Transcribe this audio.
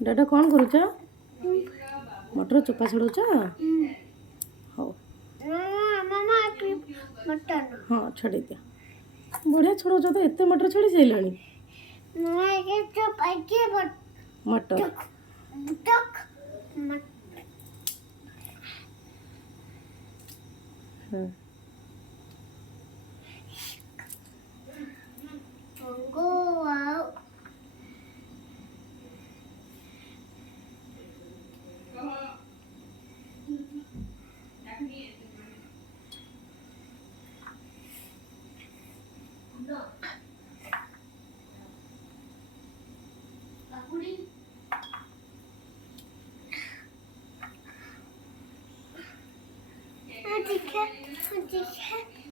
डाडा कौन करुच मटर चोपा छड़ौच हौ हाँ छड़े दिया बढ़िया छड़ौच तो एत मटर छड़ी सारे मटर हाँ ठीक है